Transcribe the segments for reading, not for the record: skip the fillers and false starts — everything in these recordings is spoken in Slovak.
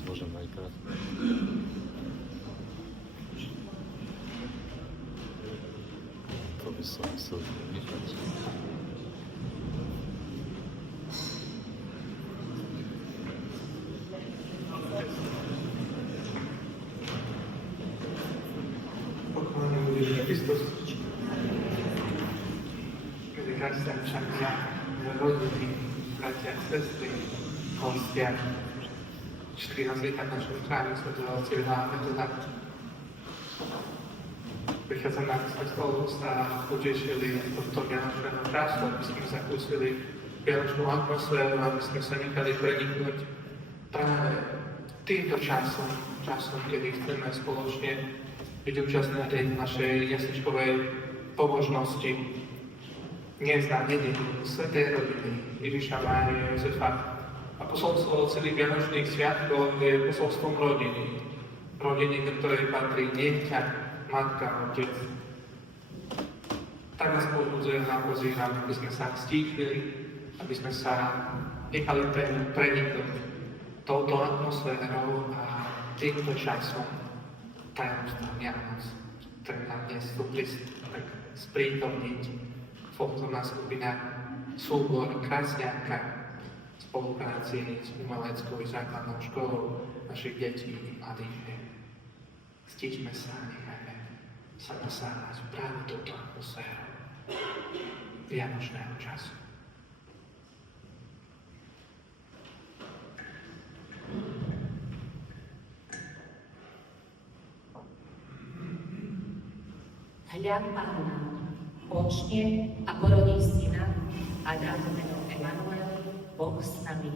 teraz môžem najkrát. To by som musel vymýšľať. Pochválený bude Kristus. Milí kresťančania, rodiny, bratia a sestry, hostia, všetkých nás vítať v našom chráme svätého Cyrila a Metoda. Prichádzam na Svetosť a potešili tohto vianočného času, aby sme zakúsili vianočnú atmosféru, aby sme sa nechali preniknúť práve týmto časom, kedy chceme spoločne byť účastní tej našej jasličkovej pobožnosti. Dnes na nedelu svätej rodiny Ježiša, Márie, Jozefa a posolstvo celých vianočných sviatkov je posolstvom rodiny. Rodiny, do ktorej patrí dieťa, matka, otec. Tak nás povzbudzujem a pozývam, aby sme sa stíchli, aby sme sa nechali preniknúť touto atmosférou a týmto časom tajomstva Vianoc, ktoré nám dnes sú tak sprítomniť. Folklórna skupina Súbor Krasňanka v spolupráci s umeleckou základnou školou našich detí a mladých. Stíčme sa a nechajme sa nasáhať práve túto atmosféru vianočného času. Hľa Pána počne a porodí syna a dá mu meno Emanuel, Boh s nami.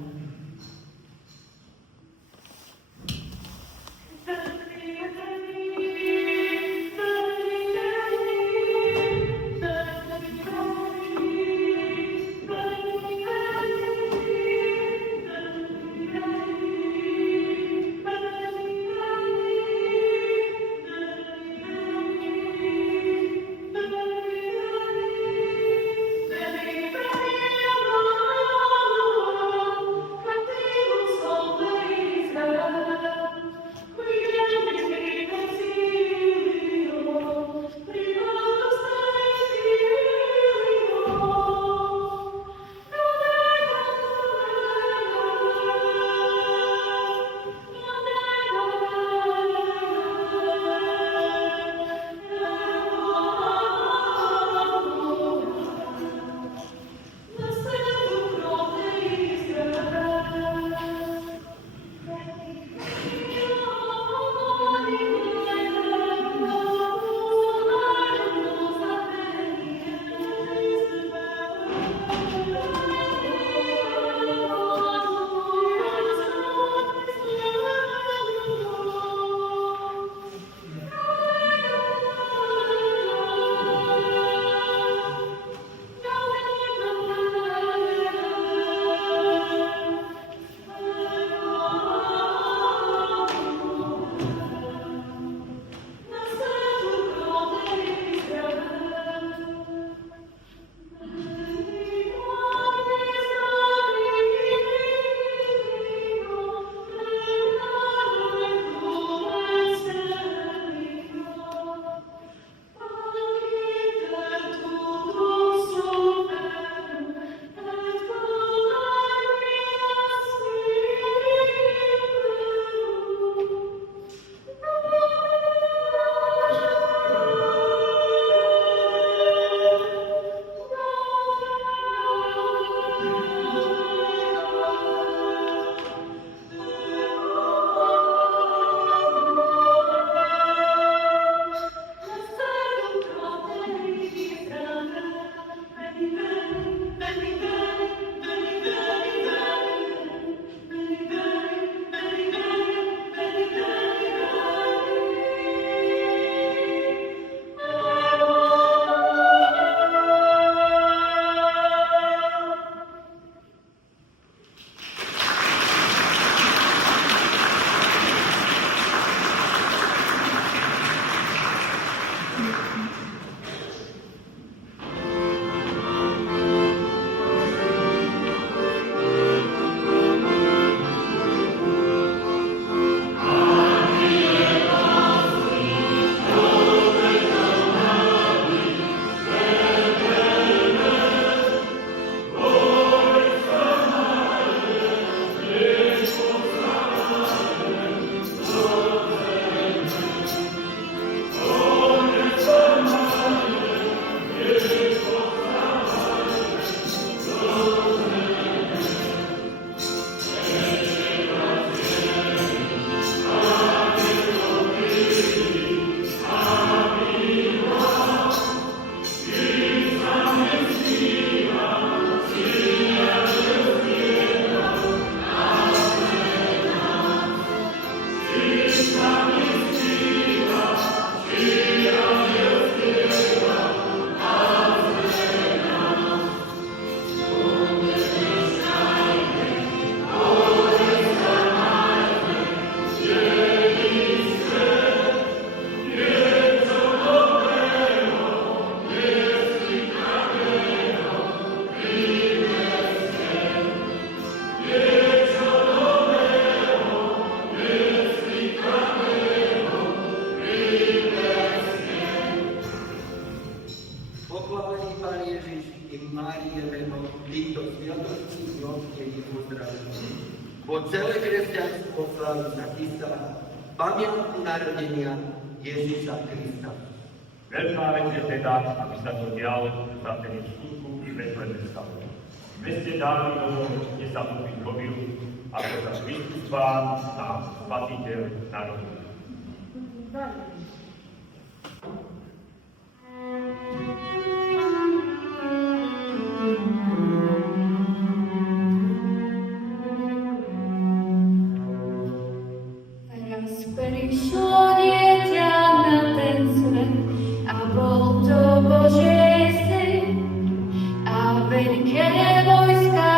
bo celé kresťanstvo slávi za Krista, pamiatku narodenia Ježiša Krista. Veľká vec je teda, aby sa to dialo za ten skutku i bezpredne stavu. V meste Dávidovom, kde sa Boží robil, ako sa Kristus Pán a Spasiteľ narodil. Raz prišlo dieťa na ten svet a bol to Boží syn a veľké vojska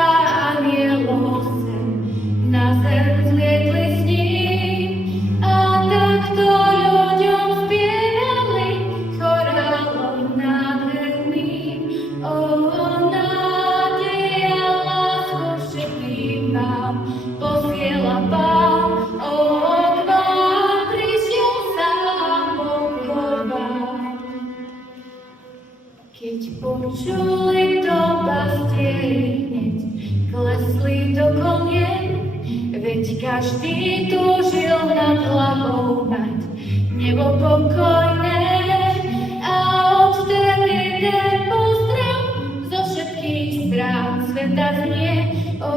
anielov sem na zem zlietli s ním a takto ľuďom spievali chorálom nádherným. O nádeja, lásku všetkým vám posiela Pán, o k vám prišiel sám pokoj vám. Keď počuli to pastieri hneď, klesli do kolien, veď každý túžil nad hlavou mať nebo pokojné. A odtedy ten pozdrav zo všetkých strán sveta znie. O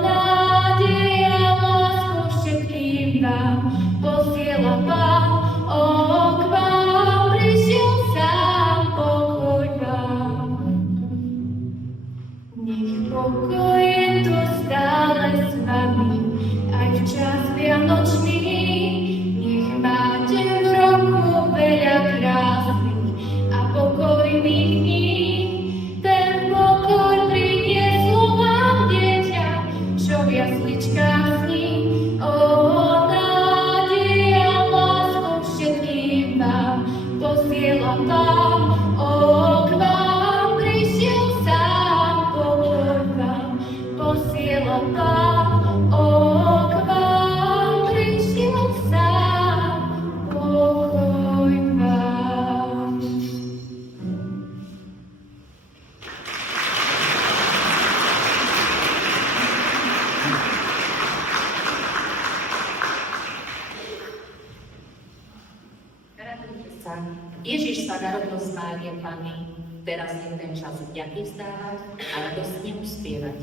nádeja, lásku všetkým vám posiela Pán, o k vám prišiel sám pokoj vám. Nech pokoj je tu stále s vami, aj v čas vianočný. Nech máte v roku veľa krásnych a pokojných dní. Ten pokoj prinieslo vám dieťa, čo v jasličkách sní. O nádeja, lásku všetkým vám posiela Pán, o k vám prišiel sám pokoj vám posiela Pán, o k vám prišiel sám pokoj vám. Radujte sa, Ježiš sa narodil z Márie Panny. Teraz je ten čas vďaky vzdávať a radostne mu spievať.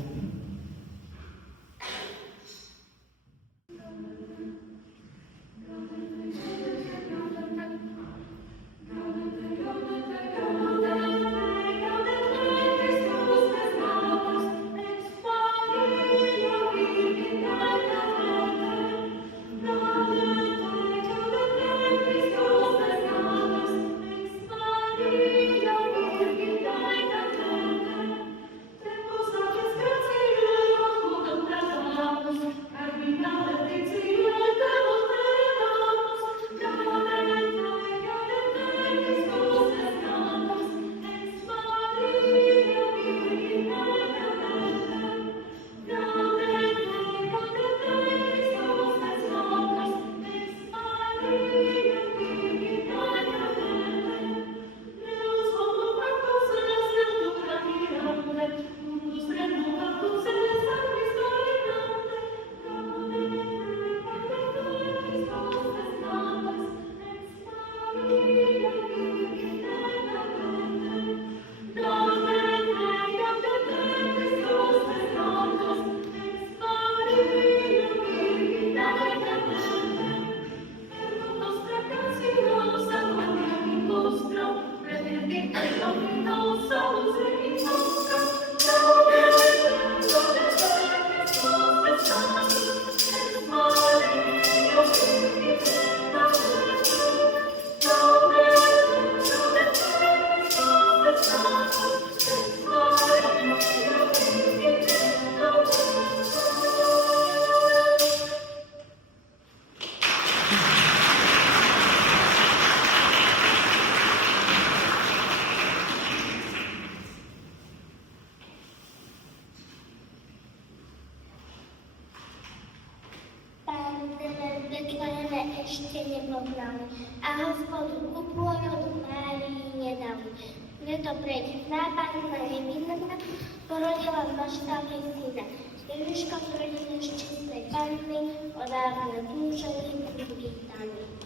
ešte nepoznali a Hospodu ku pôrodu Márii nedali. Preto pred Nápadom Marie Vinná porodila v maštále syna. Ježiška zrodil z čistej Panny, odávna túželi privítanie.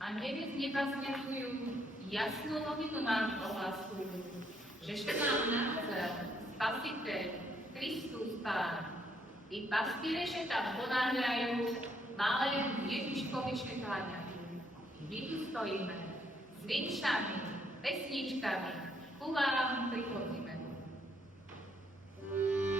A neby z neba smerujú jasnú novinu nám ohlasujú, že čo nám nachádza Spasiteľ, Kristus Pán. I pastiere sa tam ponáhľajú, malé Ježiškovi šetáňajú. My tu stojíme s vinšami, pesničkami, ku vám prichodzíme. Thank you.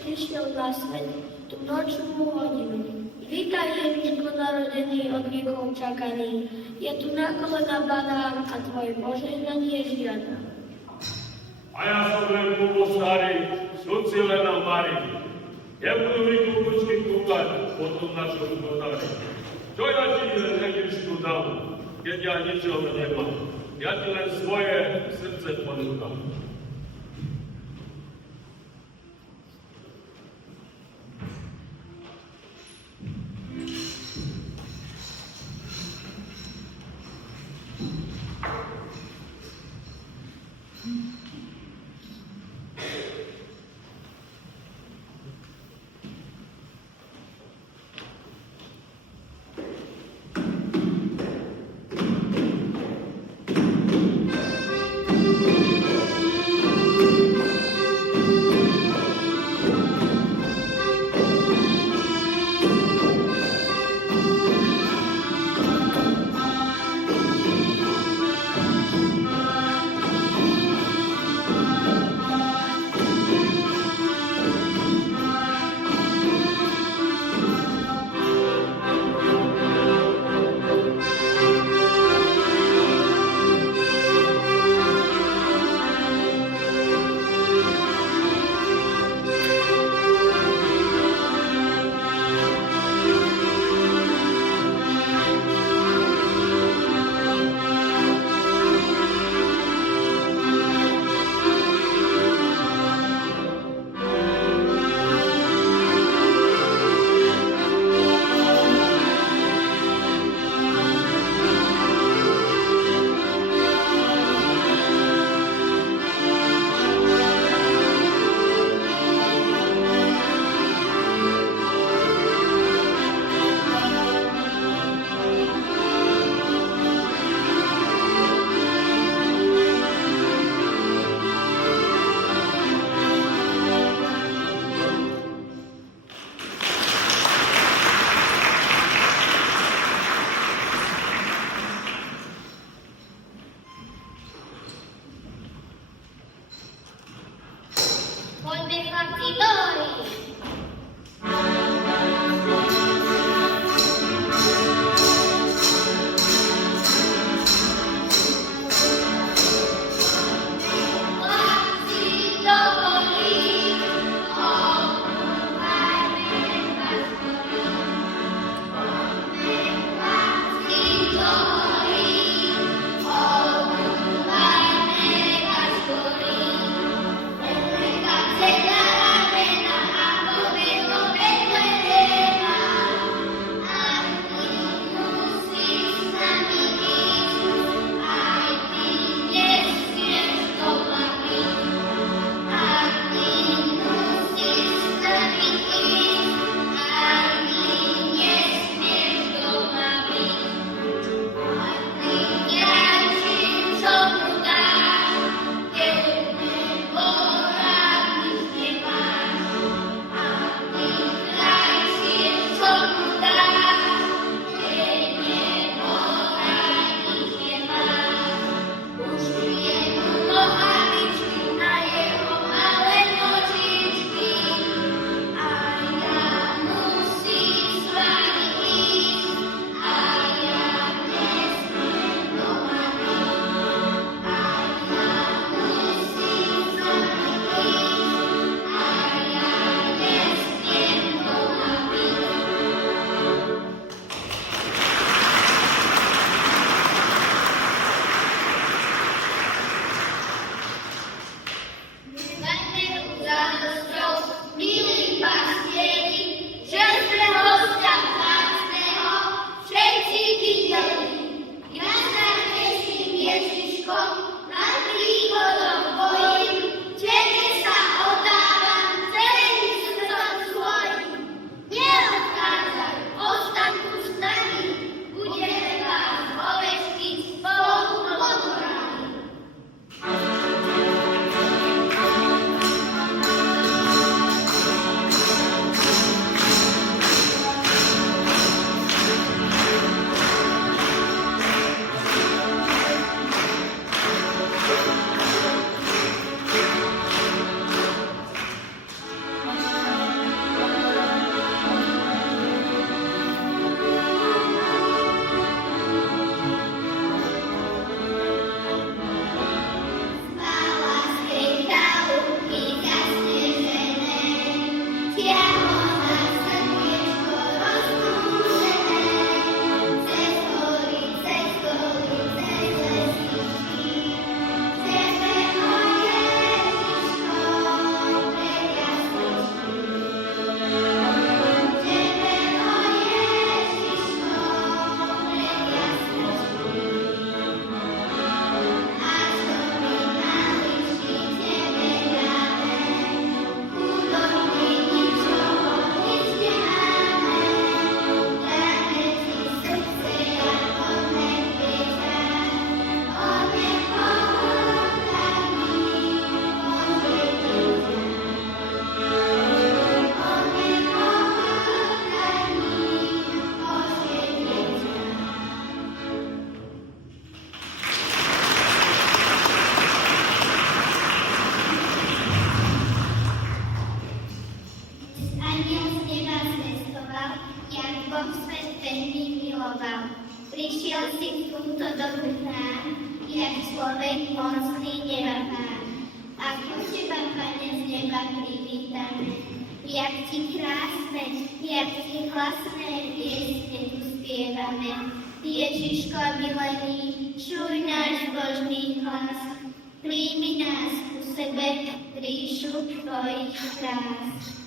prišiel na svet, tú nočnú hodinu. Vítaj Ježiško narodený, od viekov čakaný. Je tu na kolena badám a tvoje požehnanie žiada. A ja som len bol starý, sudci len na Mári. Nebudú mi kukučky kúkať potom na čo potári. Čo ja ti len Ježišku dám, keď ja ničoho nemám? Ja ti len svoje srdce ponúkam. veľmi miloval. Prišiel si v túto dobu k nám, jak človek mocný neváha. Ako teba, Pane, z neba privítame, jak ti krásne, jak ti hlasné piesne tu spievame. Ježiško milený, čuj náš Božný hlas, príjmi nás ku sebe, ríšu tvojich krás.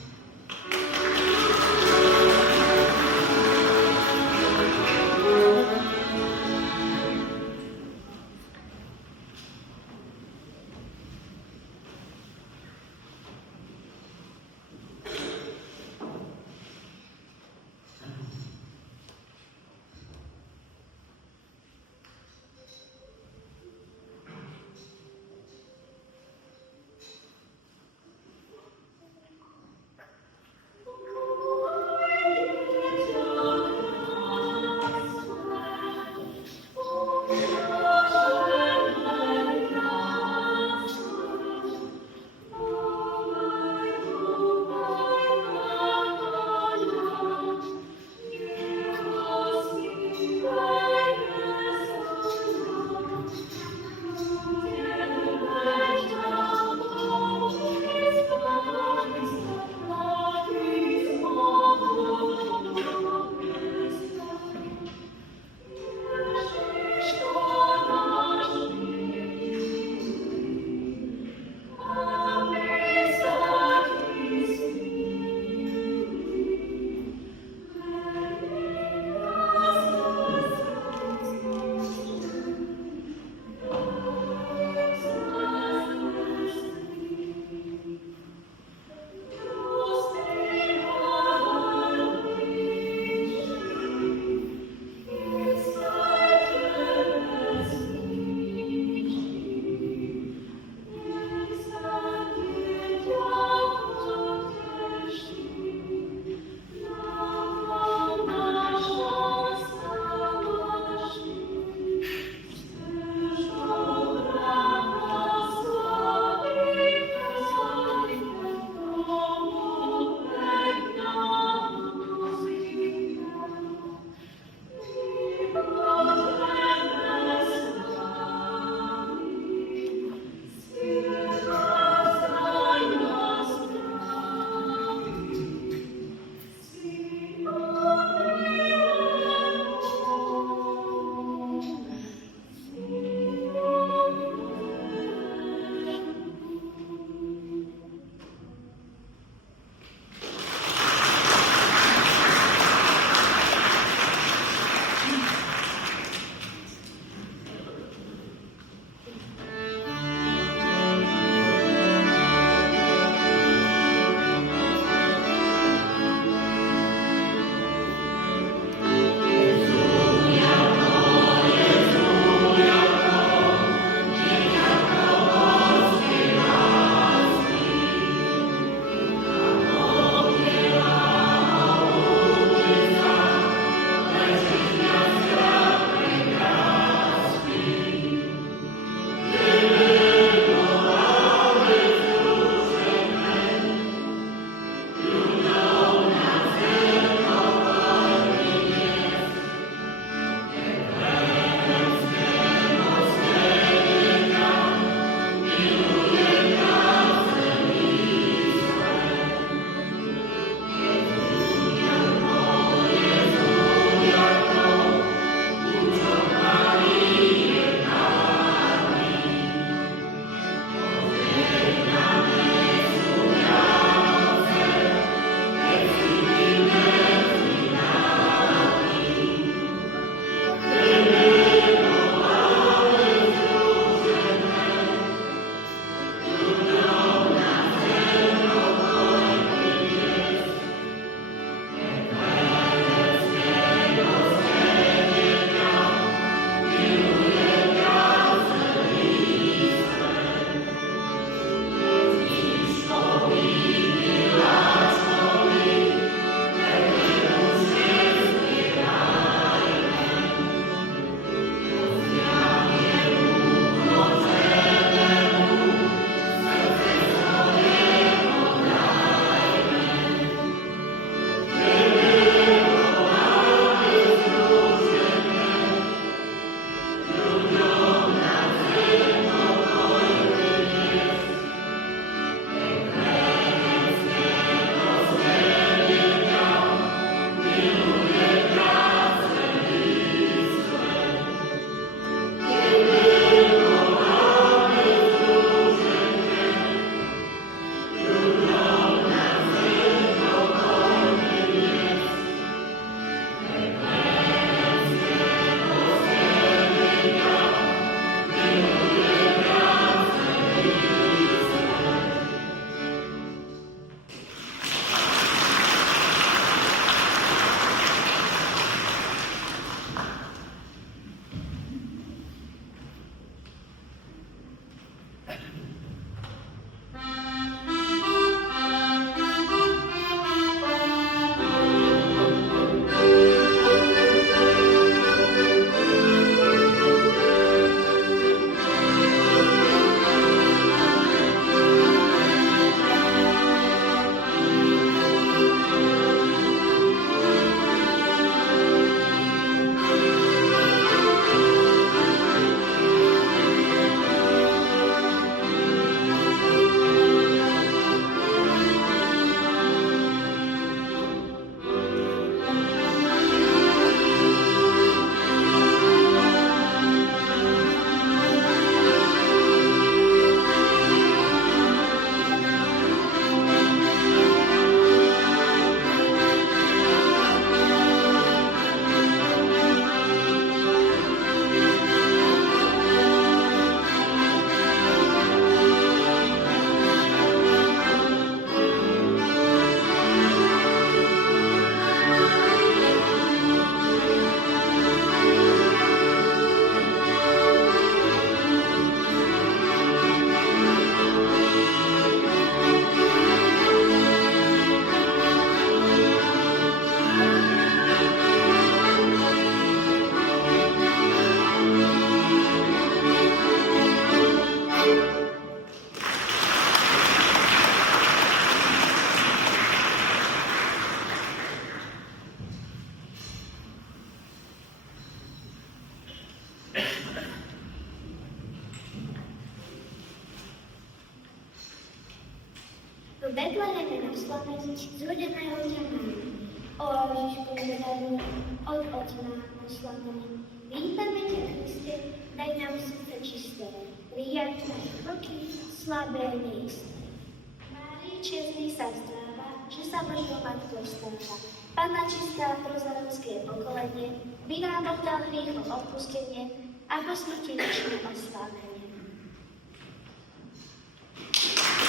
Betleheme nám slavený zrodeného ťa máme. O Ježišku nevedaný, od Otca oslavený. Vítame ťa, Kriste, daj nám srdce čisté, prijať naše kroky, slabé neisté. Márii čestný sa zdráva, že sa Božou matkou stáva. Panna čistá, prozarovské pokolenie, by nám Boh dal hriechom odpustenie a po smrti väčšie oslávenie. Yeah.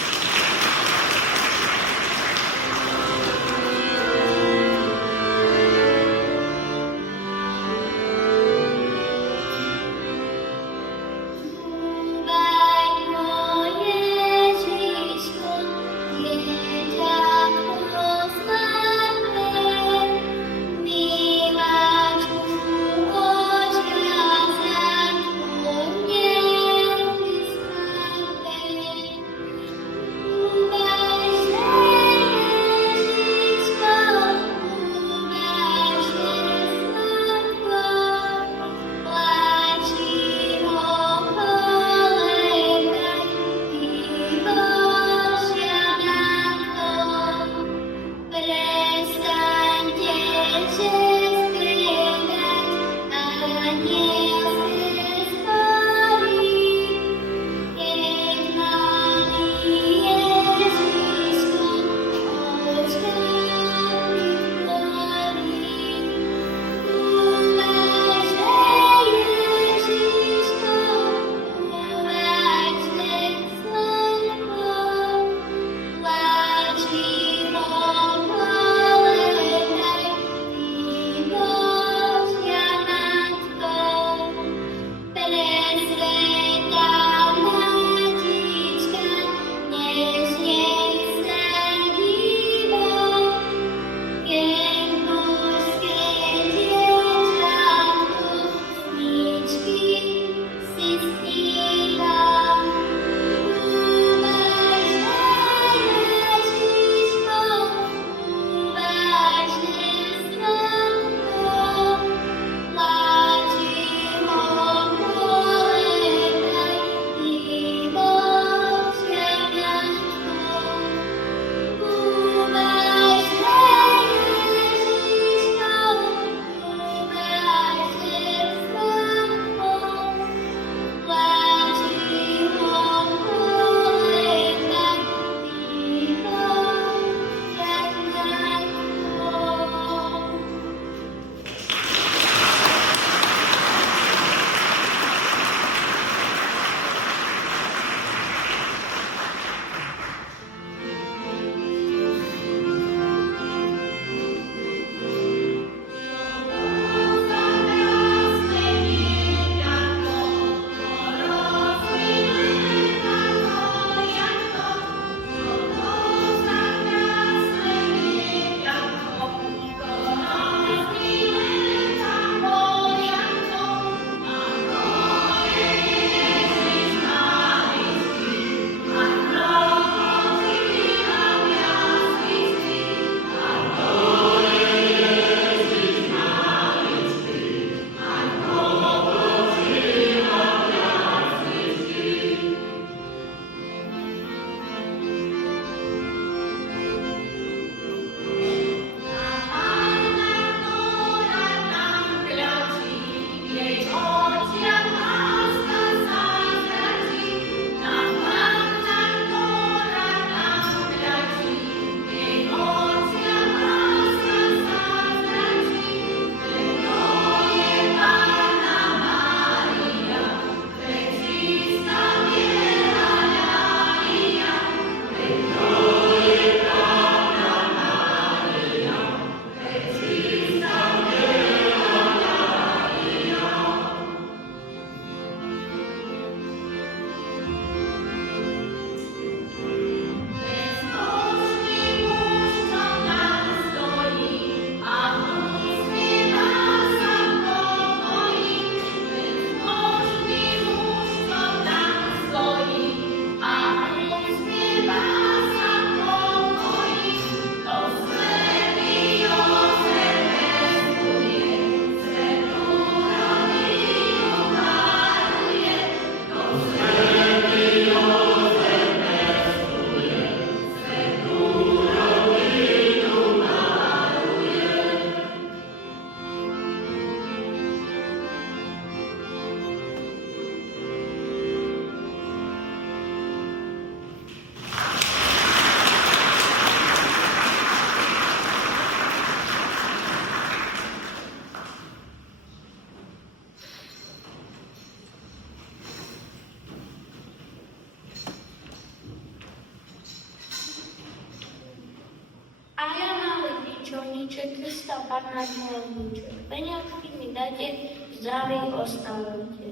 Aniček Krista Pána Milovníček, peniažky mi dajte, zdravý ostávajte.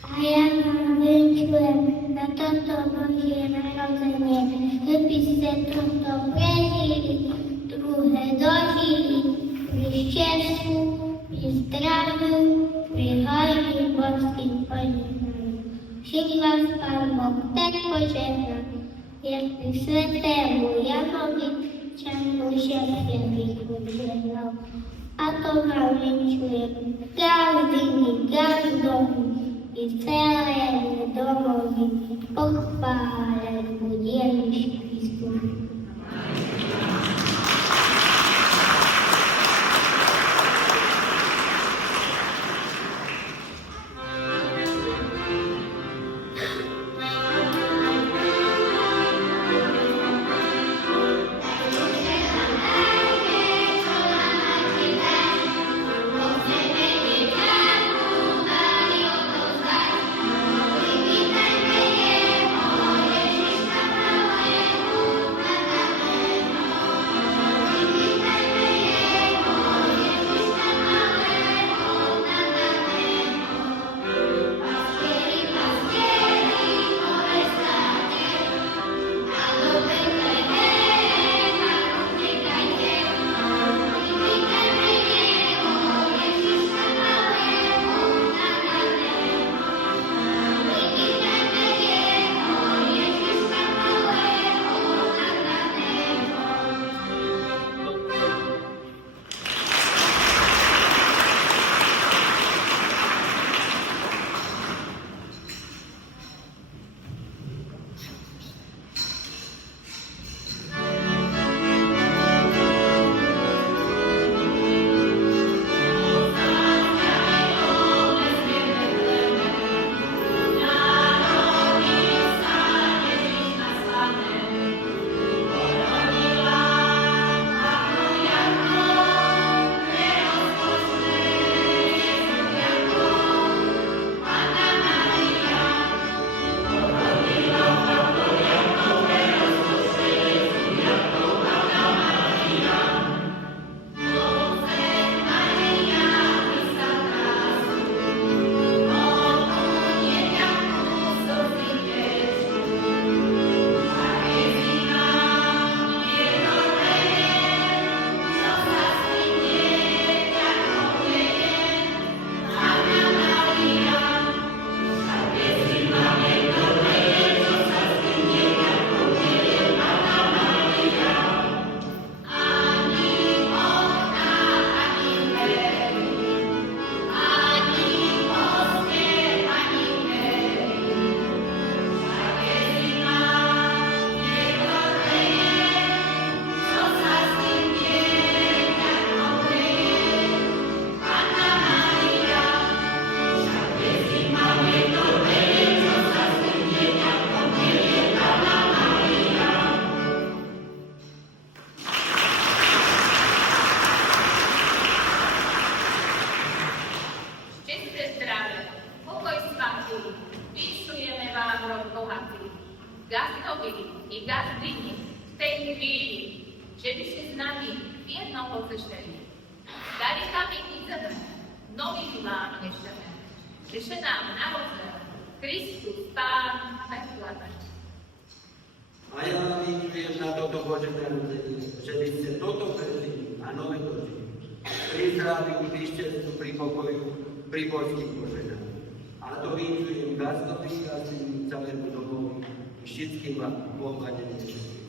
A ja vám vynčujem na toto Božie narodenie, keby ste toto prežili, druhé dožili, pri šťastí, pri zdraviu, pri hojných božských požehnaní. Všetci vás Pán Boh tak požehná, jak by svetému Janovi čanu šťastných požehnal. A to vám vynčujem každý, každý, i celému domovi pochválen bude Ježiš Kristus. Gazdovi i gazdyni w tej chwili, żeby się z nami w jedno pocieszyli. Dali kamienice, nowy plan jeszcze, że się nam narodzi Chrystus Pan Pekłatek. A ja vám vyčujem na toto Bože narodenie, že by ste toto prežili a nové dožili. Pri zdraví, pri šťastí, pri pokoju, pri božských požehnaní. A to vyčujem gazdovi, gazdyni, celému domovi, všetkým vám pohľadne všetkým.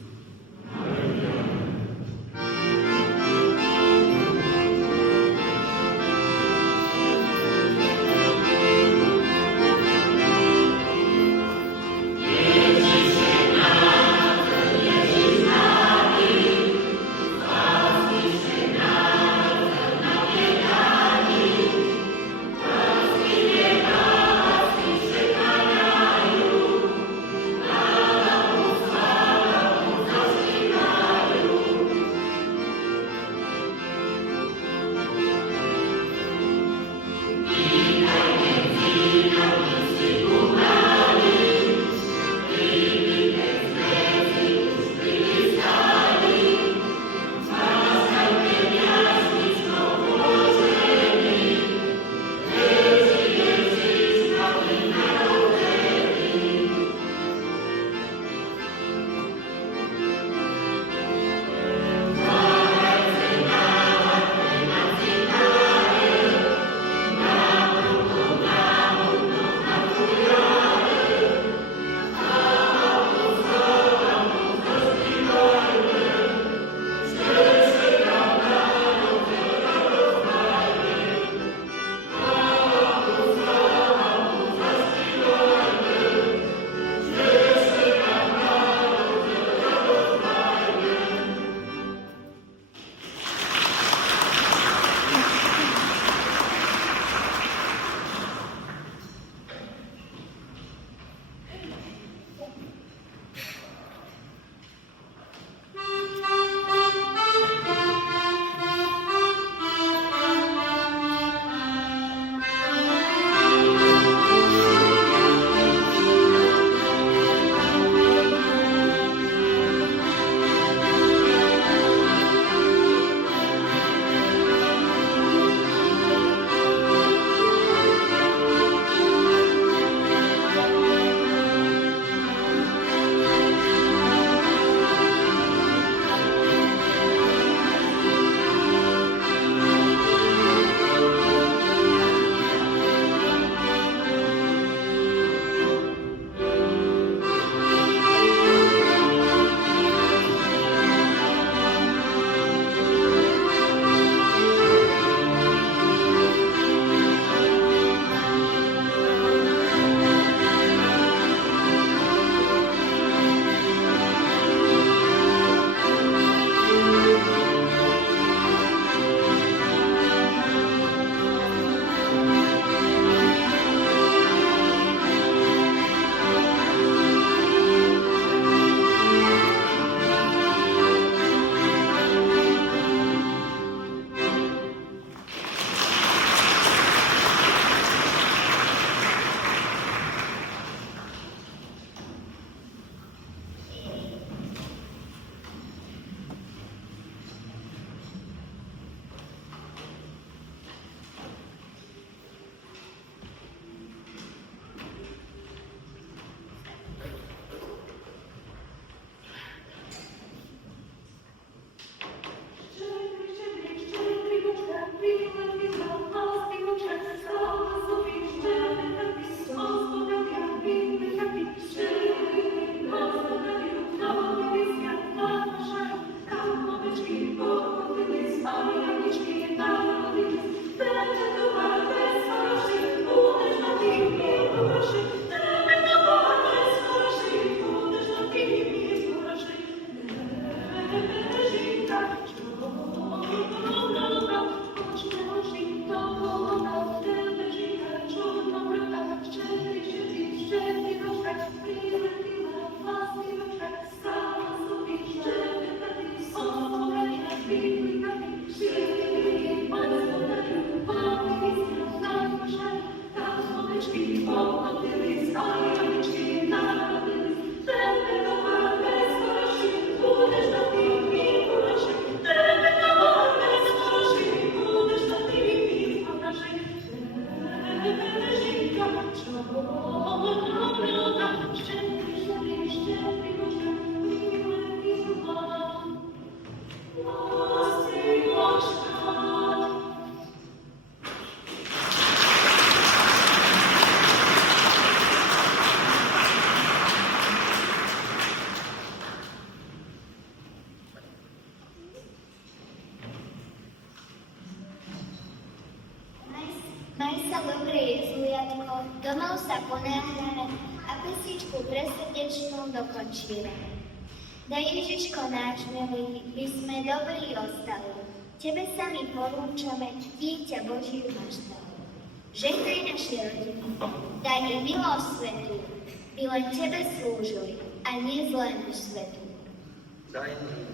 ponáhľame a pesničku presrdečnú dokončíme. Daj Ježiško náš milý, by sme dobrí ostali. Tebe sa my porúčame, dieťa Boží maštali. Žehnaj naše rodiny, daj im milosť svetu, by len Tebe slúžili a nie zlému svetu. Daj nám.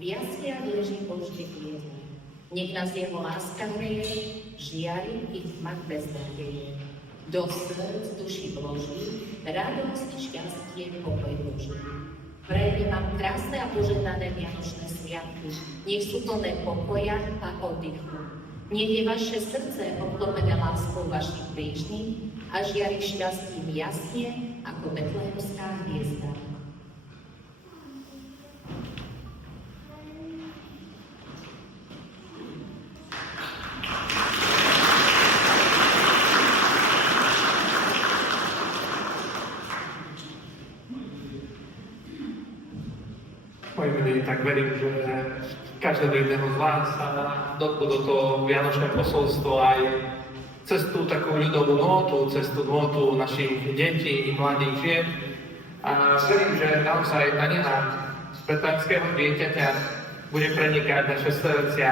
v jasliach leží Boží dieťa. Nech nás jeho láska hreje, žiari i v tmách beznádeje. Do srdc duši vloží, radosť, šťastie, pokoj Boží. Prejde vám krásne a požehnané vianočné sviatky. Nech sú plné pokoja a oddychu. Nech je vaše srdce obklopené láskou vašich blížnych a žiari šťastím jasne ako betlehemská hviezda. verím, že každého jedného z vás sa dotklo do toho vianočné posolstvo aj cez tú takú ľudovú nótu, cez tú nótu našich detí, mladých žien. A verím, že naozaj tá nena z betlehemského dieťaťa bude prenikať naše srdcia.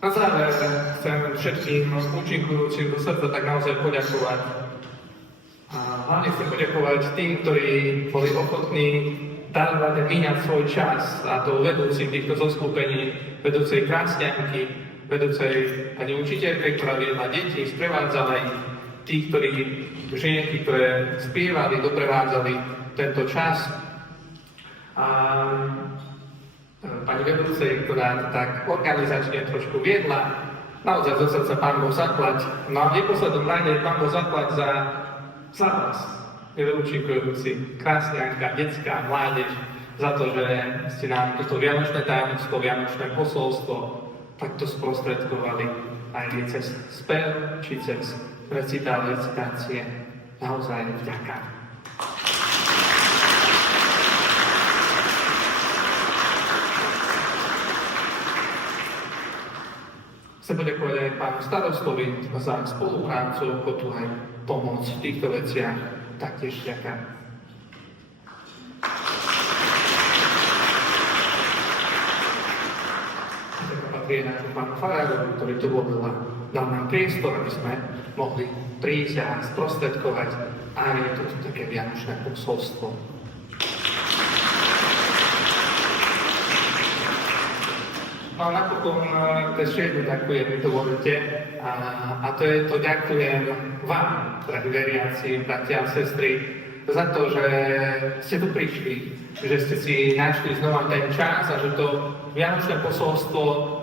Na záver chcem všetkým účinkujúcim do srdca tak naozaj poďakovať. A hlavne chcem poďakovať tým, ktorí boli ochotní darovať a míňať svoj čas, a to vedúci týchto zoskupení, vedúcej krásňanky, vedúcej pani učiteľke, ktorá viedla deti, sprevádzala ich, tí, ktorí žienky, ktoré spievali, doprevádzali tento čas. A pani vedúcej, ktorá tak organizačne trošku viedla, naozaj zo srdca Pán Boh zaplať. No a v neposlednom rade Pán Boh zaplať za vás, neúčinkujúci, krásňanka, detská, mládež, za to, že ste nám toto vianočné tajomstvo, vianočné posolstvo takto sprostredkovali aj cez spev, či cez recitácie. Naozaj vďaka. Chcem poďakovať aj pánu starostovi za spoluprácu, ochotu aj pomoc v týchto veciach. Taktiež vďaka. Ďakujem patrí nášmu pánu farárovi, ktorý tu bol a dal nám priestor, aby sme mohli prísť a sprostredkovať aj toto také vianočné posolstvo. No a napokon ešte jednu ďakujem, mi dovolíte, a to je to ďakujem vám, drahí veriaci, bratia a sestry, za to, že ste tu prišli, že ste si našli znova ten čas a že to vianočné posolstvo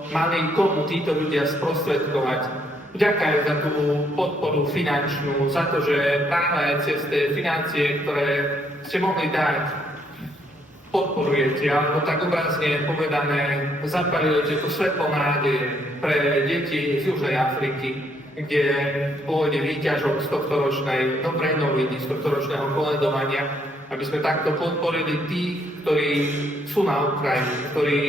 mali komu títo ľudia sprostredkovať. Ďakujem za tú podporu finančnú, za to, že práve aj cez tie financie, ktoré ste mohli dať, podporujete, alebo tak obrazne povedané, zapalujete to svetlo nádeje pre deti z Južnej Afriky, kde pôjde výťažok z tohtoročnej dobrej noviny, z tohtoročného koledovania, aby sme takto podporili tých, ktorí sú na Ukrajine, ktorí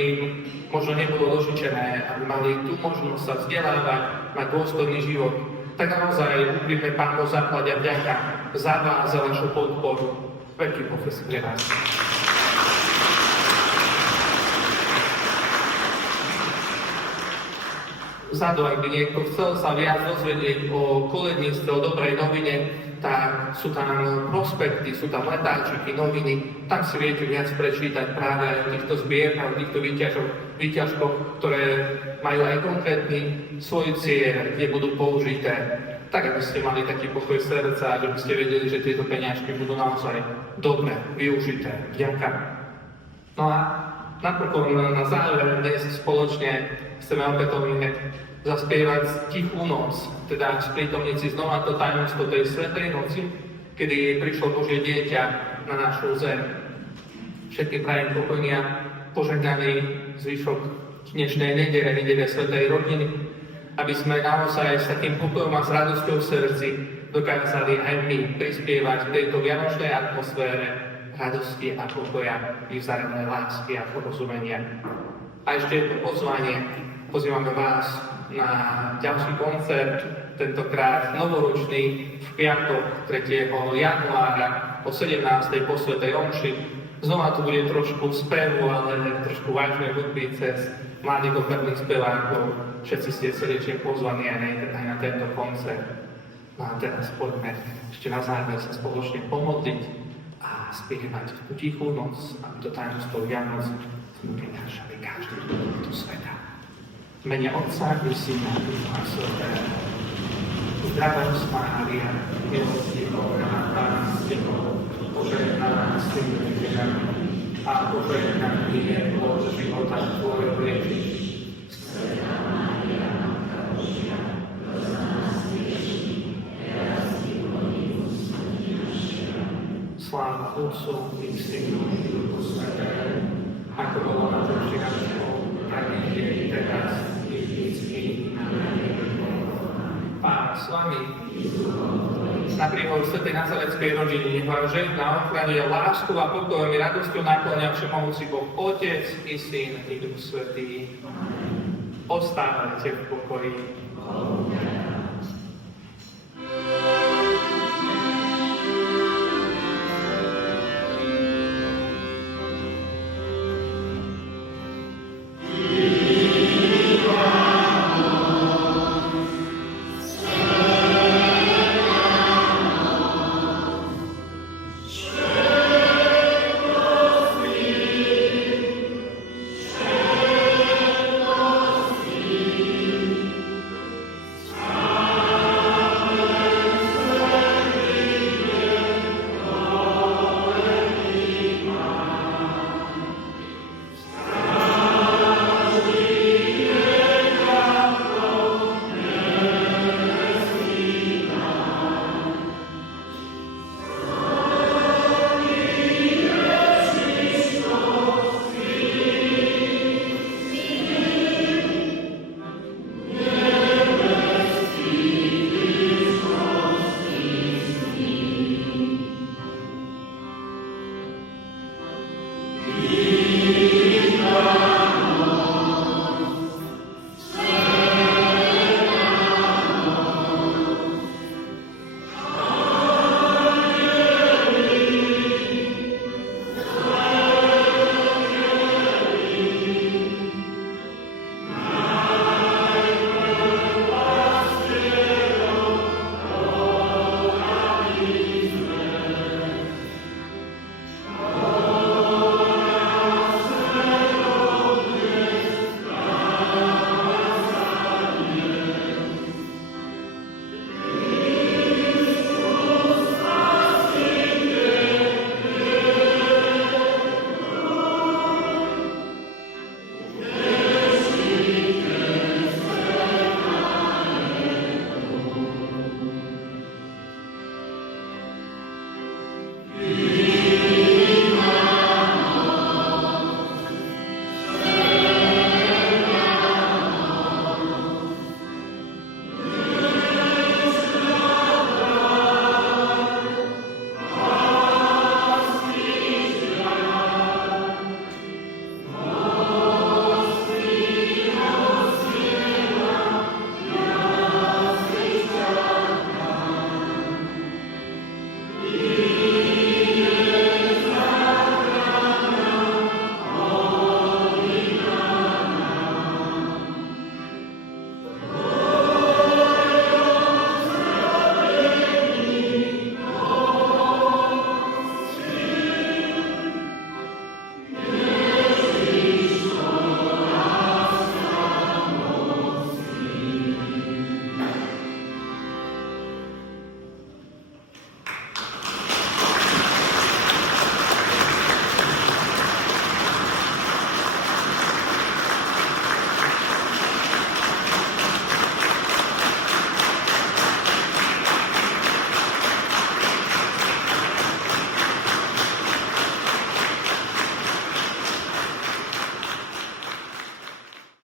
možno nebolo dožičené, aby mali tú možnosť sa vzdelávať, mať dôstojný život. Tak naozaj úprimne Pán Boh zaklad a vďaka za vás, za vašu podporu. Veľký pokles pre vás. Vzadu, ak by niekto chcel sa viac dozvedieť o koledníctve, o dobrej novine, tak sú tam prospekty, sú tam letáčiky, noviny, tam si viete viac prečítať práve o týchto zbierkach, o týchto výťažkoch, ktoré majú aj konkrétny svoj cieľ, kde budú použité, tak aby ste mali taký pokoj srdca, že by ste vedeli, že tieto peňažky budú naozaj dobre využité. Vďaka. No a napokon na záver dnes spoločne chceme opätovne zaspievať Tichú noc, teda sprítomniť si znova to tajomstvo tej svätej noci, kedy prišlo Božie dieťa na našu zem. Všetkým prajem pokojný a požehnaný zvyšok dnešnej nedele svätej rodiny, aby sme naozaj s takým pokojom a s radosťou v srdci dokázali aj my prispievať k tejto vianočnej atmosfére radosti a pokoja, vzájomnej lásky a porozumenia. A ešte jedno pozvanie. Pozývame vás na ďalší koncert, tentokrát novoročný, v piatok 3. januára o 17. po svätej omši. Znova tu bude trošku spevu, ale trošku vážnej hudby cez mladých operných spevákov. Všetci ste srdečne pozvaní aj na tento koncert. No a teraz poďme ešte na záver sa spoločne pomodliť a spievať tú tichú noc, aby to tajomstvo Vianoc sme prinášali každý do sveta. V mene Otca i Syna i Ducha Svätého. Zdravosť Mária, milosti plná, Pán s Tebou, požehnaná si medzi ženami a požehnaný je plod života Tvojho Ježiš. Svätá Mária, Matka Božia, pros za nás hriešných, teraz i v hodinu smrti našej. Sláva Otcu i Synu i Duchu Svätému, ako bolo na počiatku, tak je i teraz, i vždycky, i na veky vekov. Pán s vami. na príhovor svätej Nazaretskej rodiny. Nech vám žehná, ochraňuje lásku a pokojom i radosťou naklonia všemohúci Boh Otec i Syn i Duch Svätý. Ostávajte v pokoji.